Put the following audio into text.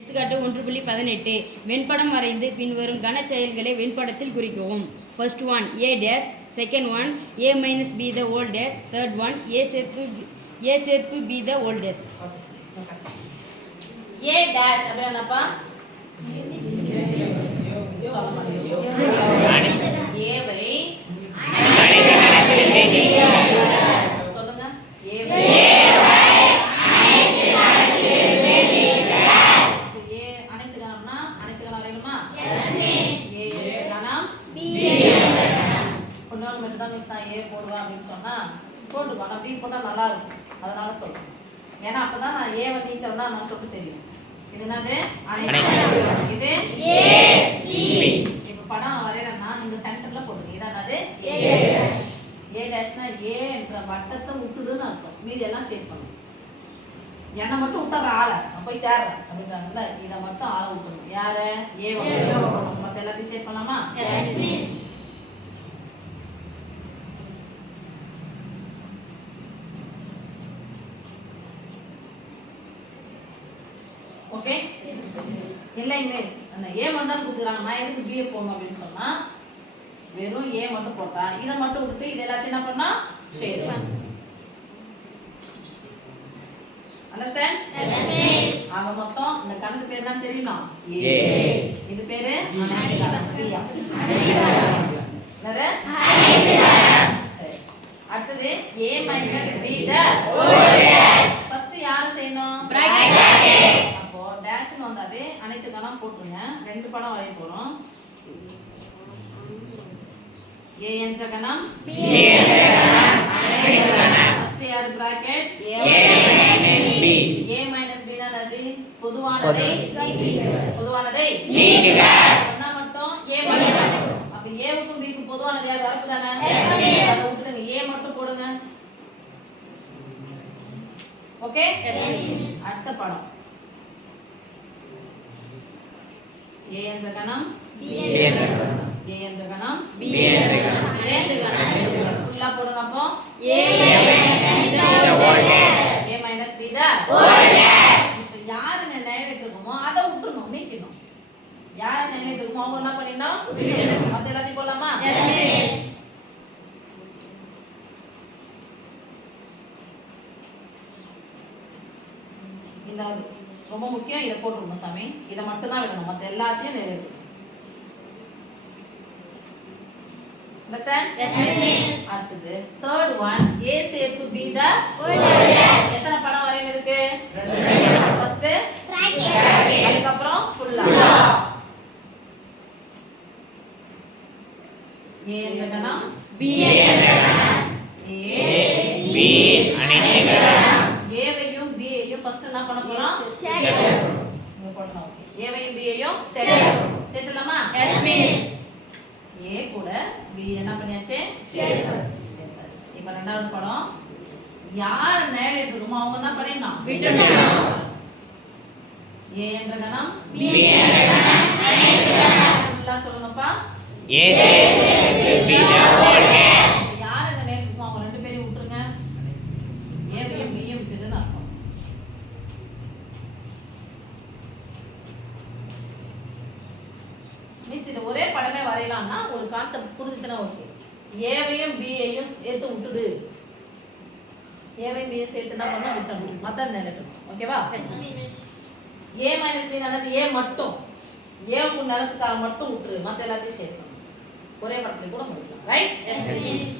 எடுத்துக்காட்டு 1.18 வெண்படம் வரைந்து பின்வரும் கன செயல்களை வெண்படத்தில் குறிக்கவும். First one a dash, second one a minus b the whole dash, third one a சேர்ப்பு b the whole dash. a dash அப்படினா என்னப்பா? a வை சொல்லுங்க. a வை அனைத்து கணம்னா அனைத்து கணம் வரையணுமா? Yes miss. a கணம் b ஒண்ணு மட்டும் தான் மிஸ் நான் a போடுவா அப்படினு சொன்னா போடுவா. நான் b போட்டா நல்லா இருக்கும். அதனால சொல்றேன். ஏன்னா அப்பதான் நான் a வந்து நீக்கறதா நான் சொல்ல தெரியும். இது என்னது? அனைத்து. இது a b. இப்போ படம் வரையறேன்னா நீங்க சென்டர்ல போடுங்க. இது என்னது? a டேஷ்னா a என்ற வட்டத்தை விட்டுடுன்னு அர்த்தம். மீதி எல்லாம் ஷேட் பண்ணணும். என்ன மட்டும் விட்டற ஆளை நான் போய் சேர்றேன் அப்படின்றாங்கல்ல, இதை மட்டும் ஆளை விட்டுணும். யார? a வந்து மத்த எல்லாத்தையும் ஷேட் பண்ணலாமா? Yes miss. ஓகே இல்லை மிஸ் அந்த a மட்டும் தான் கொடுக்குறாங்க. நான் எதுக்கு b போடணும் அப்படின்னு சொன்னா வெறும் a மட்டும் போட்டா இதை மட்டும் விட்டுட்டு இது எல்லாத்தையும் என்ன பண்ணா ஷேட் பண்ணணும். அண்டர்ஸ்டாண்ட்? Yes miss. ஆக மொத்தம் இந்த கணக்கு பேர் தான் தெரியணும். a இது பேரு அனைத்து கணம். பிரியா வேற அனைத்து கணம். சரி அடுத்து a - b the whole dash. First யாரை செய்யணும்? பிராக்கெட். அப்போ டேஷ்னு வந்தாவே அனைத்து கணம் போட்டுருங்க. ரெண்டு படம் வரைய போறோம். a என்ற கணம் b என்ற கணம் அனைத்து கணம். ஃபர்ஸ்ட் யார் பிராக்கெட்? a - b என்னது? பொதுவானதை பொதுவானதை நீக்குக. சொன்னா மட்டும் a மட்டும். அப்ப a க்கும் b க்கும் பொதுவானது யார்? வரப்பு தானே? அதை விட்டுடுங்க. a மட்டும் போடுங்க. ஓகே அடுத்த படம் a என்ற கணம் b என்ற கணம் a என்ற கணம் b என்ற கணம் அனைத்து கணம் ஃபுல்லா போடுங்க. அப்போ a - b the whole dash. இப்போ யாரு நினைட்டு இருக்குமோ அதை விட்டுறணும், நீக்கணும். யாரு நினைட்டு இருக்குமோ அவங்க என்ன பண்ணிடணும்? விட்டுறணும். அது எல்லாத்தையும் போடலாமா? Yes miss. இந்த ரொம்ப முக்கியம். இதை போட்டுருணும் சாமி. இதை மட்டும் தான் விடணும். மற்ற எல்லாத்தையும் நிறைவேற்றணும். Understand? Yes, miss. அடுத்து third one a சேர்த்து b the whole dash. எத்தனை படம் வரையும் இருக்கு? ஃபர்ஸ்ட் பிராக்கெட், அதுக்கு அப்புறம் ஃபுல்லா. a என்ற கணம் b என்ற கணம் a b அனைத்து கணம். a வையும் b ஐயும் ஃபர்ஸ்ட் என்ன பண்ண போறோம்? சேர்க்கணும். இங்க போடணும். a வையும் b ஐயும் சேர்க்கணும். சேர்த்தலாமா? Yes miss. a கூட b என்ன பண்ணியாச்சு? சேர்த்தாச்சு. இப்போ ரெண்டாவது படம் யார் நேரேட் இருக்குமோ அவங்க என்ன பண்ணிடணும்? விட்டுடணும். a என்ற கணம் b என்ற கணம் அனைத்து கணம். ஃபுல்லா சொல்லுங்கப்பா. a சேர்த்து b the whole dash. யார் அங்க நேரேட் இருக்குமோ அவங்க ரெண்டு பேரையும் விட்டுருங்க. a வையும் b யும் விட்டுடுன்னு அர்த்தம். மிஸ் இது ஒரே படமே வரையலாம்னா உங்களுக்கு கான்செப்ட் புரிஞ்சுச்சுன்னா ஓகே. ஏவையும் பியையும் சேர்த்து விட்டுடு. ஏவையும் பியை சேர்த்து என்ன பண்ணா விட்டணும். மத்த நிலைட்டும். ஓகேவா? a - b என்னது? a மட்டும். a க்கு நிலத்துக்கார மட்டும் விட்டுரு. மத்த எல்லாத்தையும் சேர்க்கணும். ஒரே படத்துல கூட முடிக்கலாம். ரைட்? Yes miss.